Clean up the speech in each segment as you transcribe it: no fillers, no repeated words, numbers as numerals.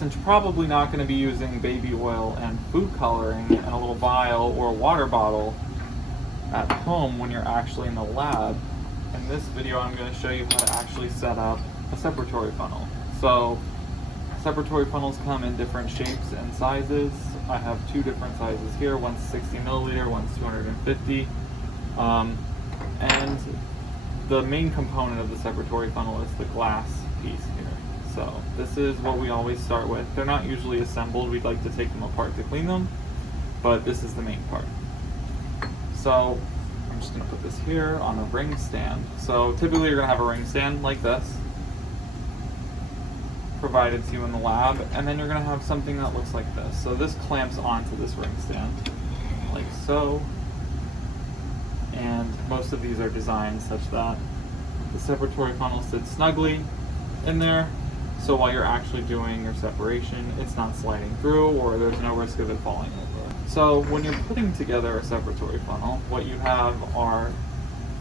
Since you're probably not going to be using baby oil and food coloring in a little vial or a water bottle at home when you're actually in the lab, in this video I'm going to show you how to actually set up a separatory funnel. So separatory funnels come in different shapes and sizes. I have two different sizes here. One's 60 milliliter, one's 250. And the main component of the separatory funnel is the glass piece here. So this is what we always start with. They're not usually assembled. We'd like to take them apart to clean them, but this is the main part. So I'm just going to put this here on a ring stand. So typically you're going to have a ring stand like this provided to you in the lab, and then you're going to have something that looks like this. So this clamps onto this ring stand like so, and most of these are designed such that the separatory funnel sits snugly in there, so while you're actually doing your separation, it's not sliding through or there's no risk of it falling over. So when you're putting together a separatory funnel, what you have are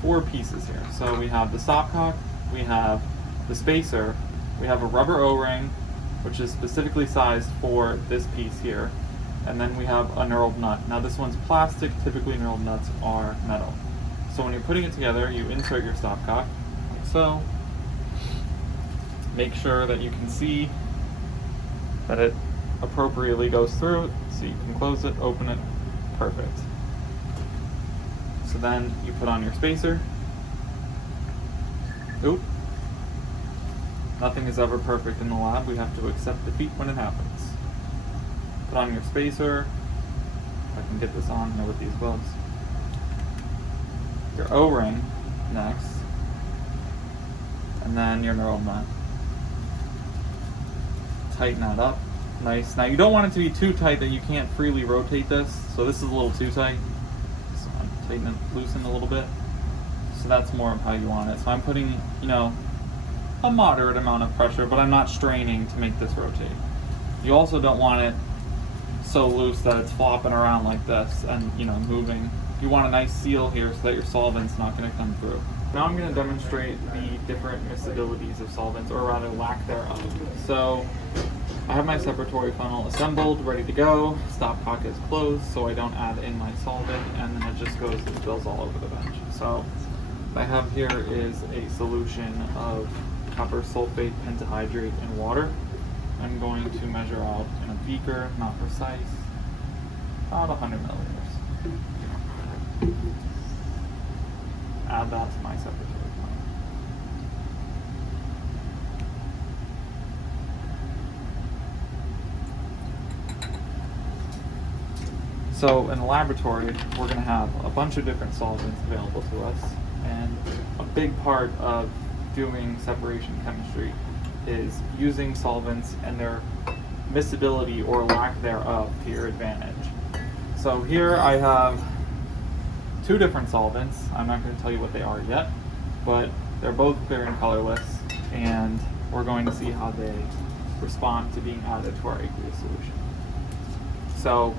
four pieces here. So we have the stopcock, we have the spacer, we have a rubber O-ring, which is specifically sized for this piece here, and then we have a knurled nut. Now this one's plastic, typically knurled nuts are metal. So when you're putting it together, you insert your stopcock, like so. Make sure that you can see that it appropriately goes through, so you can close it, open it, perfect. So then you put on your spacer. Oop. Nothing is ever perfect in the lab. We have to accept defeat when it happens. Put on your spacer. If I can get this on here with these gloves. Your O-ring next. And then your knurled nut. Tighten that up. Nice. Now you don't want it to be too tight that you can't freely rotate this. So this is a little too tight. So I'm tightening it, loosen a little bit. So that's more of how you want it. So I'm putting, a moderate amount of pressure, but I'm not straining to make this rotate. You also don't want it so loose that it's flopping around like this and moving. You want a nice seal here so that your solvent's not going to come through. Now I'm going to demonstrate the different miscibilities of solvents, or rather lack thereof. So I have my separatory funnel assembled, ready to go. Stopcock is closed so I don't add in my solvent, and then it just goes and spills all over the bench. So what I have here is a solution of copper sulfate pentahydrate in water. I'm going to measure out in a beaker, not precise, about 100 milliliters. Add that to my separatory funnel. So in the laboratory, we're going to have a bunch of different solvents available to us, and a big part of doing separation chemistry is using solvents and their miscibility or lack thereof to your advantage. So here I have two different solvents. I'm not going to tell you what they are yet, but they're both clear and colorless, and we're going to see how they respond to being added to our aqueous solution. So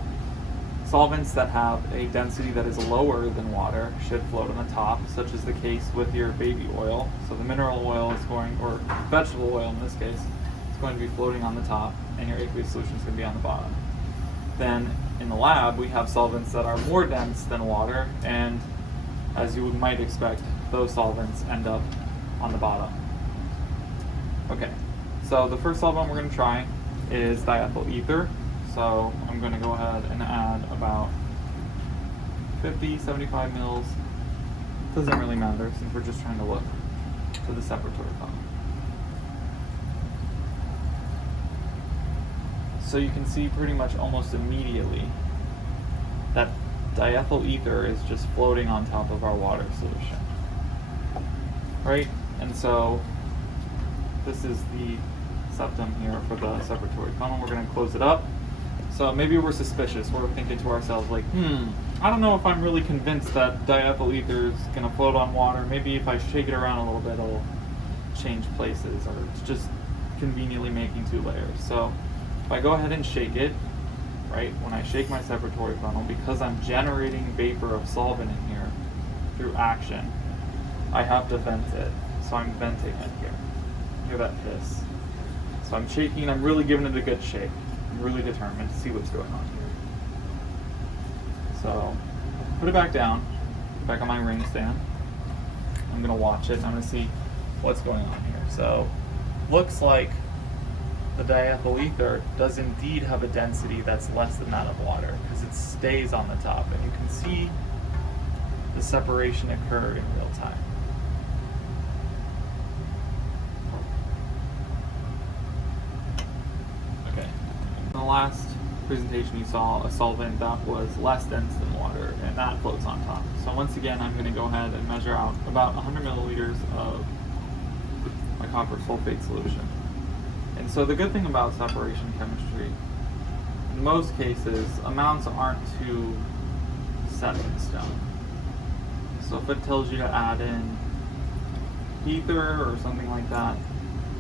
solvents that have a density that is lower than water should float on the top, such as the case with your baby oil. So the mineral oil is going, or vegetable oil in this case, is going to be floating on the top, and your aqueous solution is going to be on the bottom. Then in the lab, we have solvents that are more dense than water, and as you might expect, those solvents end up on the bottom. Okay, so the first solvent we're going to try is diethyl ether. So I'm going to go ahead and add about 50, 75 mils. Doesn't really matter since we're just trying to look to the separatory funnel. So you can see pretty much almost immediately that diethyl ether is just floating on top of our water solution. Right? And so this is the septum here for the separatory funnel. We're going to close it up. So maybe we're suspicious. We're thinking to ourselves like, I don't know if I'm really convinced that diethyl ether is going to float on water. Maybe if I shake it around a little bit, it'll change places, or it's just conveniently making two layers. So if I go ahead and shake it, right, when I shake my separatory funnel, because I'm generating vapor of solvent in here through action, I have to vent it. So I'm venting it here. Hear that hiss. So I'm shaking, I'm really giving it a good shake. I'm really determined to see what's going on here. So put it back down, back on my ring stand. I'm gonna watch it and I'm gonna see what's going on here. So looks like the diethyl ether does indeed have a density that's less than that of water because it stays on the top, and you can see the separation occur in real time. Okay, in the last presentation you saw a solvent that was less dense than water, and that floats on top. So once again, I'm going to go ahead and measure out about 100 milliliters of my copper sulfate solution. And so the good thing about separation chemistry, in most cases, amounts aren't too set in stone. So if it tells you to add in ether or something like that,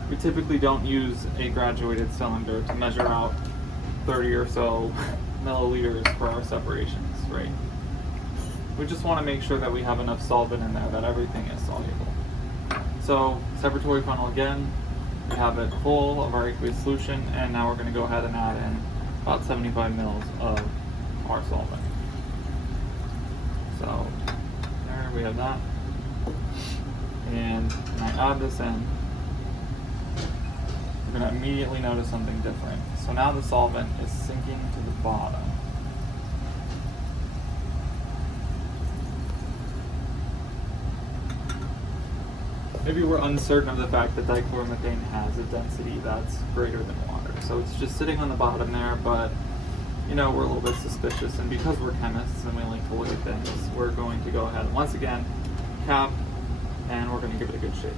we typically don't use a graduated cylinder to measure out 30 or so milliliters for our separations, right? We just want to make sure that we have enough solvent in there that everything is soluble. So separatory funnel again, we have it full of our aqueous solution, and now we're going to go ahead and add in about 75 mils of our solvent. So there we have that. And when I add this in, we're going to immediately notice something different. So now the solvent is sinking to the bottom. Maybe we're uncertain of the fact that dichloromethane has a density that's greater than water. So it's just sitting on the bottom there, but you know, we're a little bit suspicious, and because we're chemists and we like to look at things, we're going to go ahead and once again cap, and we're going to give it a good shake.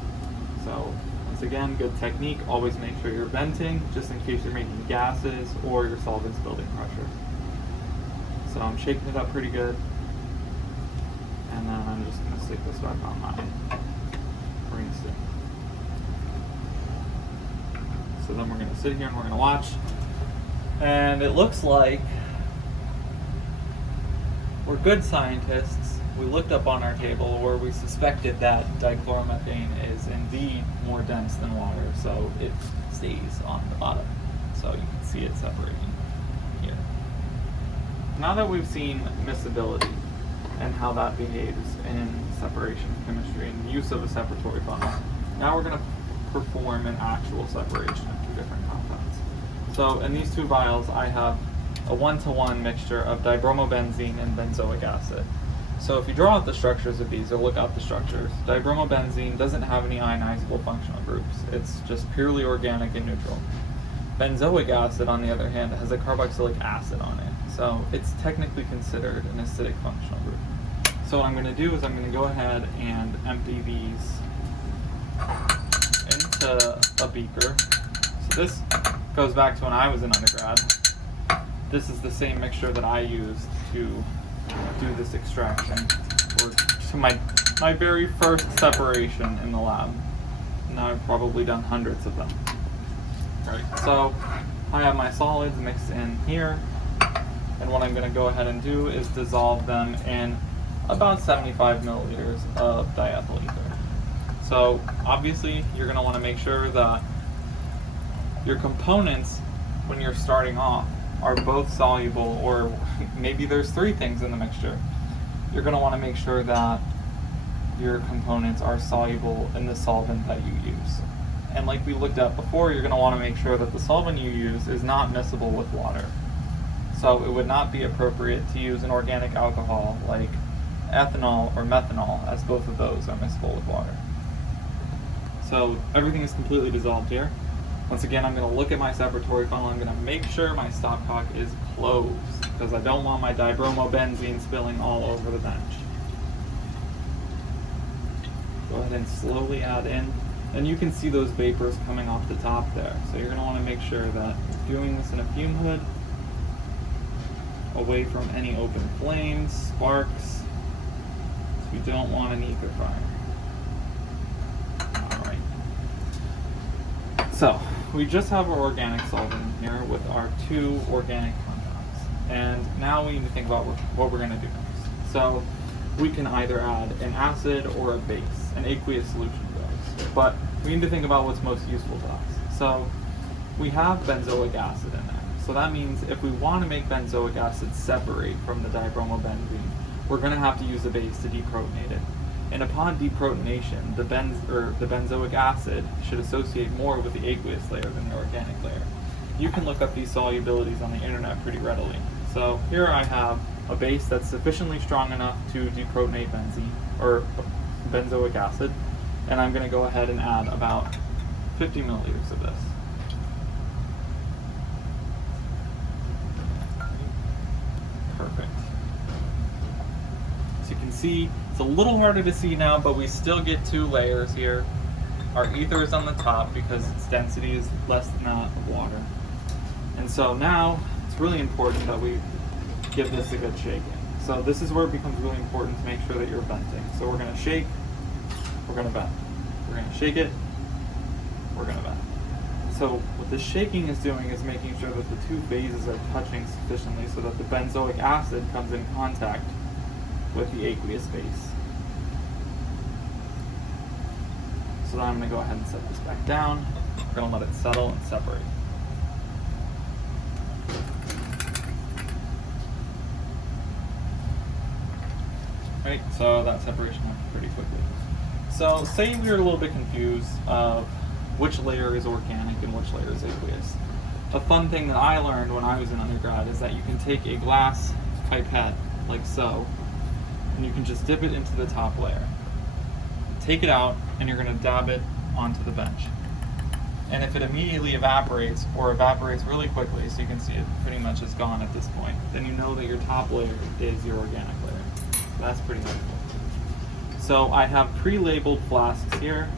So once again, good technique, always make sure you're venting just in case you're making gases or your solvent's building pressure. So I'm shaking it up pretty good, and then I'm just going to stick this back on my ring stand. So then we're going to sit here and we're going to watch. And it looks like we're good scientists. We looked up on our table where we suspected that dichloromethane is indeed more dense than water, so it stays on the bottom. So you can see it separating here. Now that we've seen miscibility and how that behaves in separation chemistry and the use of a separatory funnel, now we're going to perform an actual separation of two different compounds. So in these two vials, I have a 1-to-1 mixture of dibromobenzene and benzoic acid. So if you draw out the structures of these, or look out the structures, dibromobenzene doesn't have any ionizable functional groups. It's just purely organic and neutral. Benzoic acid, on the other hand, has a carboxylic acid on it. So it's technically considered an acidic functional group. So what I'm going to do is I'm going to go ahead and empty these into a beaker. So this goes back to when I was an undergrad. This is the same mixture that I used to do this extraction, or to my very first separation in the lab. Now I've probably done hundreds of them. Right. So I have my solids mixed in here, and what I'm going to go ahead and do is dissolve them in about 75 milliliters of diethyl ether. So obviously you're going to want to make sure that your components, when you're starting off, are both soluble, or maybe there's three things in the mixture. You're going to want to make sure that your components are soluble in the solvent that you use. And like we looked at before, you're going to want to make sure that the solvent you use is not miscible with water. So it would not be appropriate to use an organic alcohol like ethanol or methanol, as both of those are miscible with water. So everything is completely dissolved here. Once again, I'm going to look at my separatory funnel. I'm going to make sure my stopcock is closed because I don't want my dibromobenzene spilling all over the bench. Go ahead and slowly add in. And you can see those vapors coming off the top there. So you're going to want to make sure that you're doing this in a fume hood, away from any open flames, sparks. So we don't want an ether fire. Alright. So we just have our organic solvent in here with our two organic compounds. And now we need to think about what we're going to do next. So we can either add an acid or a base, an aqueous solution goes. But we need to think about what's most useful to us. So we have benzoic acid in there. So that means if we want to make benzoic acid separate from the dibromobenzene, we're going to have to use a base to deprotonate it. And upon deprotonation, the benzoic acid should associate more with the aqueous layer than the organic layer. You can look up these solubilities on the internet pretty readily. So here I have a base that's sufficiently strong enough to deprotonate benzene, or benzoic acid, and I'm going to go ahead and add about 50 milliliters of this. Perfect. As you can see, it's a little harder to see now, but we still get two layers here. Our ether is on the top because its density is less than that of water. And so now it's really important that we give this a good shaking. So this is where it becomes really important to make sure that you're venting. So we're going to shake, we're going to vent. We're going to shake it, we're going to vent. So what the shaking is doing is making sure that the two phases are touching sufficiently so that the benzoic acid comes in contact with the aqueous base. So then I'm going to go ahead and set this back down. We're going to let it settle and separate. Right, so that separation happened pretty quickly. So say we were a little bit confused of which layer is organic and which layer is aqueous. A fun thing that I learned when I was in undergrad is that you can take a glass pipette, like so, and you can just dip it into the top layer. Take it out, and you're going to dab it onto the bench. And if it immediately evaporates, or evaporates really quickly, so you can see it pretty much is gone at this point, then you know that your top layer is your organic layer. So that's pretty helpful. So I have pre-labeled flasks here.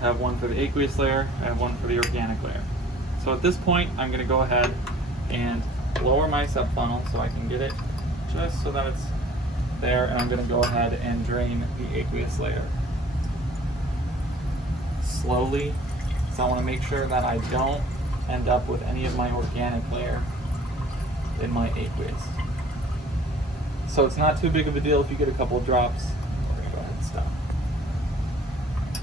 I have one for the aqueous layer, I have one for the organic layer. So at this point, I'm going to go ahead and lower my sub funnel so I can get it just so that it's there, and I'm going to go ahead and drain the aqueous layer slowly. So I want to make sure that I don't end up with any of my organic layer in my aqueous. So it's not too big of a deal if you get a couple of drops. We're going to go ahead and stop.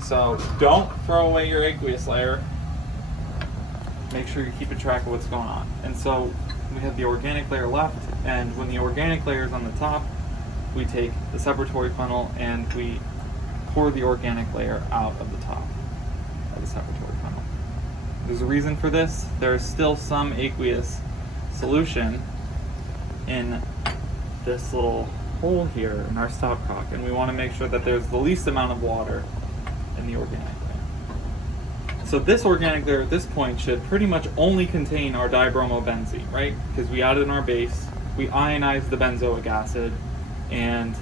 So don't throw away your aqueous layer. Make sure you're keeping track of what's going on. And so we have the organic layer left, and when the organic layer is on the top, we take the separatory funnel and we pour the organic layer out of the top of the separatory funnel. There's a reason for this. There's still some aqueous solution in this little hole here in our stopcock, and we want to make sure that there's the least amount of water in the organic layer. So this organic layer at this point should pretty much only contain our dibromobenzene, right? Because we added in our base, we ionized the benzoic acid, and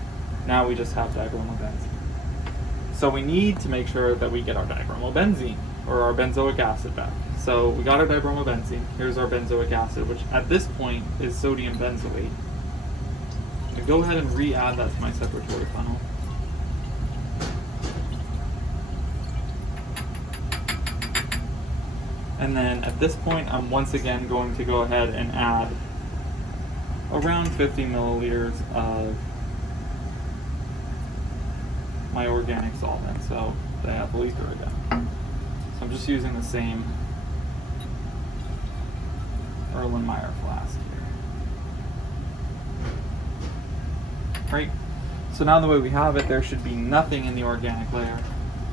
now we just have dibromobenzene. So we need to make sure that we get our dibromobenzene, or our benzoic acid back. So we got our dibromobenzene, here's our benzoic acid, which at this point is sodium benzoate. I'm going to go ahead and re-add that to my separatory funnel. And then at this point, I'm once again going to go ahead and add around 50 milliliters of my organic solvent, so diethyl ether again. So I'm just using the same Erlenmeyer flask here. Right, so now the way we have it, there should be nothing in the organic layer,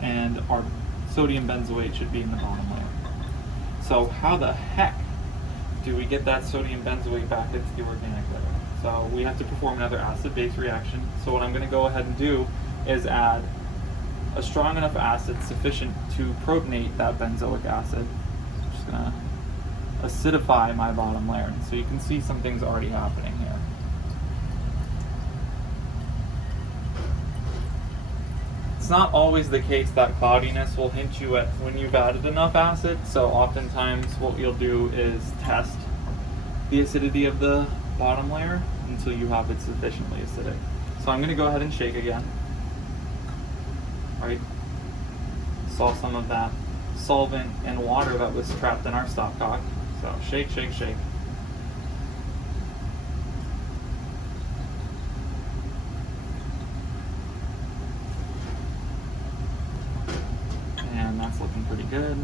and our sodium benzoate should be in the bottom layer. So how the heck do we get that sodium benzoate back into the organic layer? So we have to perform another acid-base reaction. So what I'm going to go ahead and do is add a strong enough acid sufficient to protonate that benzoic acid. So I'm just going to acidify my bottom layer. So you can see some things already happening here. It's not always the case that cloudiness will hint you at when you've added enough acid, so oftentimes what you'll do is test the acidity of the bottom layer until you have it sufficiently acidic. So I'm going to go ahead and shake again. Right? Saw some of that solvent and water that was trapped in our stopcock. So shake, shake, shake. And that's looking pretty good.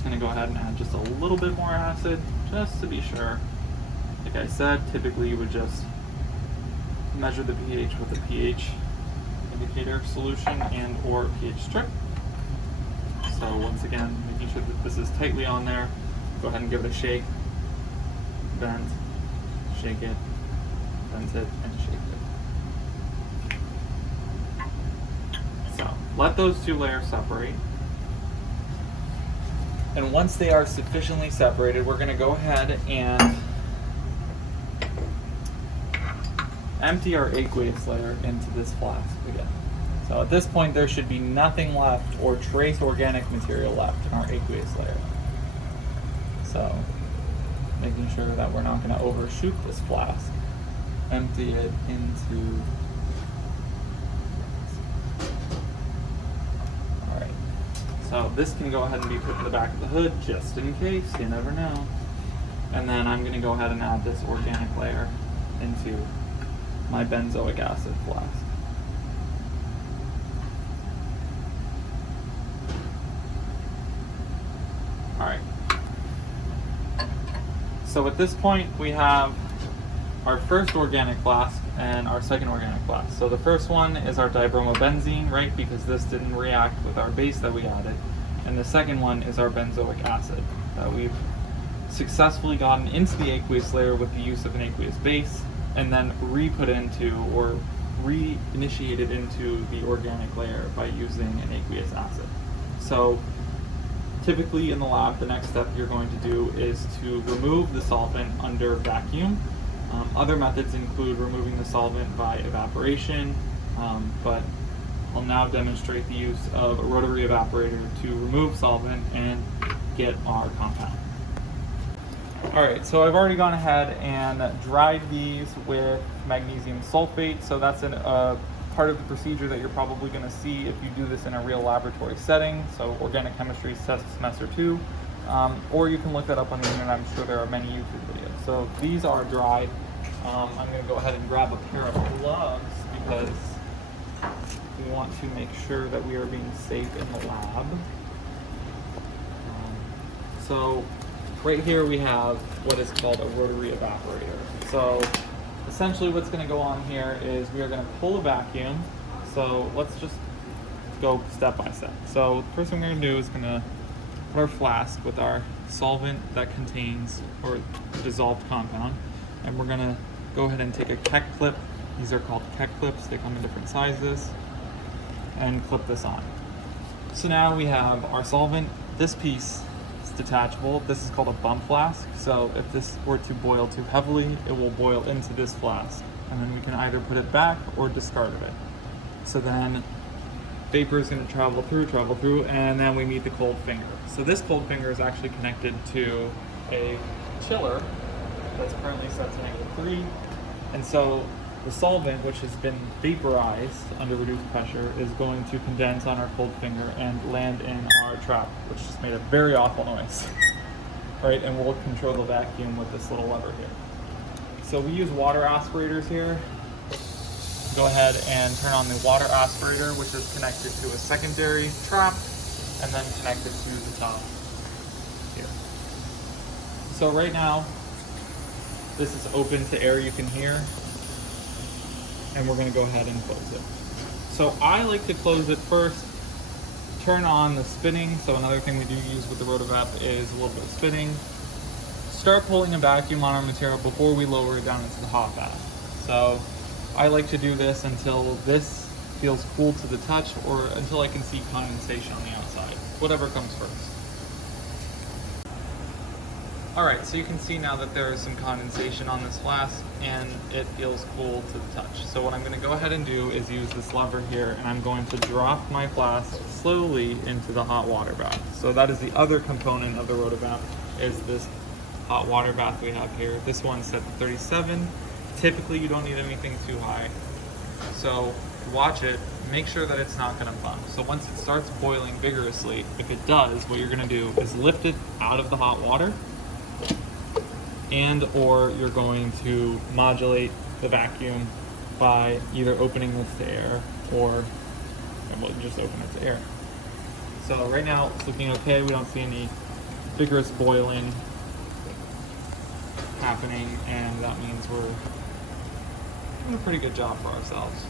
just going to go ahead and add just a little bit more acid, just to be sure. Like I said, typically you would just measure the pH with a pH indicator solution and or pH strip. So once again, making sure that this is tightly on there. Go ahead and give it a shake, bend, shake it, bend it, and shake it. So let those two layers separate. And once they are sufficiently separated, we're going to go ahead and empty our aqueous layer into this flask again. So at this point, there should be nothing left or trace organic material left in our aqueous layer. So making sure that we're not going to overshoot this flask. Empty it into. All right. So this can go ahead and be put in the back of the hood just in case, you never know. And then I'm going to go ahead and add this organic layer into my benzoic acid flask. All right. So at this point, we have our first organic flask and our second organic flask. So the first one is our dibromobenzene, right? Because this didn't react with our base that we added. And the second one is our benzoic acid that we've successfully gotten into the aqueous layer with the use of an aqueous base, and then re-put into or re-initiated into the organic layer by using an aqueous acid. So typically in the lab, the next step you're going to do is to remove the solvent under vacuum. Other methods include removing the solvent by evaporation, but I'll now demonstrate the use of a rotary evaporator to remove solvent and get our compound. Alright, so I've already gone ahead and dried these with magnesium sulfate, so that's a part of the procedure that you're probably going to see if you do this in a real laboratory setting, so organic chemistry semester 2, or you can look that up on the internet. I'm sure there are many YouTube videos. So these are dried. I'm going to go ahead and grab a pair of gloves because we want to make sure that we are being safe in the lab. So right here we have what is called a rotary evaporator. So essentially what's going to go on here is we are going to pull a vacuum. So let's just go step by step. So the first thing we're going to do is going to put our flask with our solvent that contains or dissolved compound, and we're going to go ahead and take a Keck clip. These are called Keck clips. They come in different sizes, and clip this on. So now we have our solvent. This piece is detachable. This is called a bump flask. So if this were to boil too heavily, it will boil into this flask, and then we can either put it back or discard of it. So then vapor is going to travel through, and then we meet the cold finger. So this cold finger is actually connected to a chiller that's currently set to -3. And so the solvent, which has been vaporized under reduced pressure, is going to condense on our cold finger and land in our trap, which just made a very awful noise. Right, and we'll control the vacuum with this little lever here. So we use water aspirators here. Go ahead and turn on the water aspirator, which is connected to a secondary trap and then connected to the top here. So right now, this is open to air you can hear, and we're going to go ahead and close it. So I like to close it first, turn on the spinning. So another thing we do use with the Rotovap is a little bit of spinning. Start pulling a vacuum on our material before we lower it down into the hot bath. So I like to do this until this feels cool to the touch, or until I can see condensation on the outside, whatever comes first. Alright, so you can see now that there is some condensation on this flask and it feels cool to the touch. So what I'm going to go ahead and do is use this lever here, and I'm going to drop my flask slowly into the hot water bath. So that is the other component of the Rotovap, is this hot water bath we have here. This one's set to 37. Typically you don't need anything too high. So watch it, make sure that it's not going to bump. So once it starts boiling vigorously, if it does, what you're going to do is lift it out of the hot water, and or you're going to modulate the vacuum by either opening this to air or just open it to air. So right now it's looking okay. We don't see any vigorous boiling happening, and that means we're doing a pretty good job for ourselves.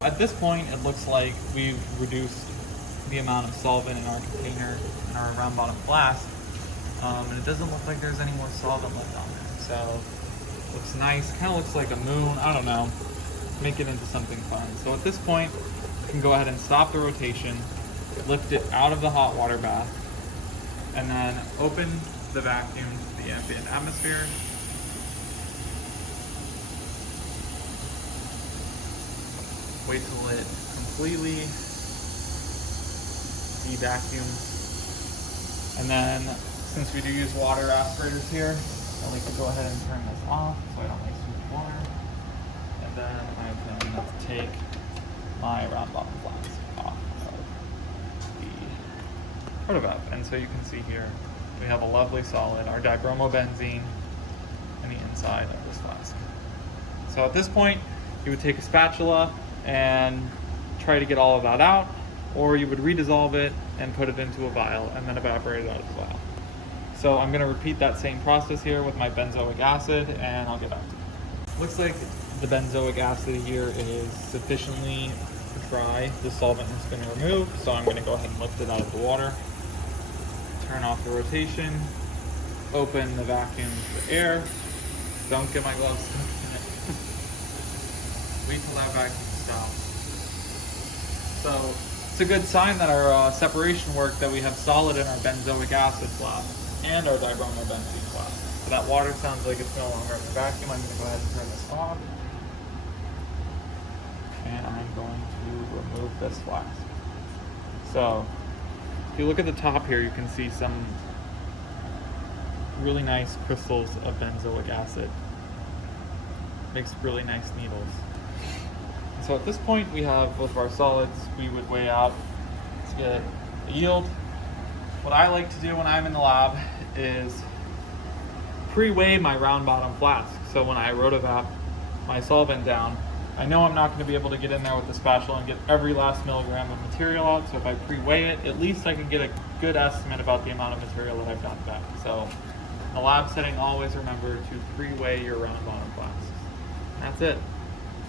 At this point, it looks like we've reduced the amount of solvent in our container, in our round bottom flask, and it doesn't look like there's any more solvent left on there. So, looks nice, kind of looks like a moon, I don't know, make it into something fun. So at this point, you can go ahead and stop the rotation, lift it out of the hot water bath, and then open the vacuum to the ambient atmosphere. Wait till it completely de-vacuums. And then, since we do use water aspirators here, I like to go ahead and turn this off so I don't waste too much water. And then I can take my round bottom flask off of the protovap. And so you can see here, we have a lovely solid, our dibromobenzene, in the inside of this flask. So at this point, you would take a spatula and try to get all of that out, or you would redissolve it and put it into a vial and then evaporate it out of the vial. So I'm going to repeat that same process here with my benzoic acid, and I'll get back to you. Looks like the benzoic acid here is sufficiently dry. The solvent has been removed, so I'm going to go ahead and lift it out of the water, turn off the rotation, open the vacuum to air. Don't get my gloves stuck in it. Wait till that vacuum stops. So it's a good sign that our separation worked, that we have solid in our benzoic acid flask and our dibromobenzene flask. So that water sounds like it's no longer in the vacuum. I'm going to go ahead and turn this off. And I'm going to remove this flask. So if you look at the top here, you can see some really nice crystals of benzoic acid. Makes really nice needles. And so at this point, we have both of our solids. We would weigh out to get the yield. What I like to do when I'm in the lab is pre-weigh my round bottom flask. So when I rotovap my solvent down, I know I'm not going to be able to get in there with the spatula and get every last milligram of material out. So if I pre-weigh it, at least I can get a good estimate about the amount of material that I've gotten back. So in the lab setting, always remember to pre-weigh your round bottom flasks. That's it.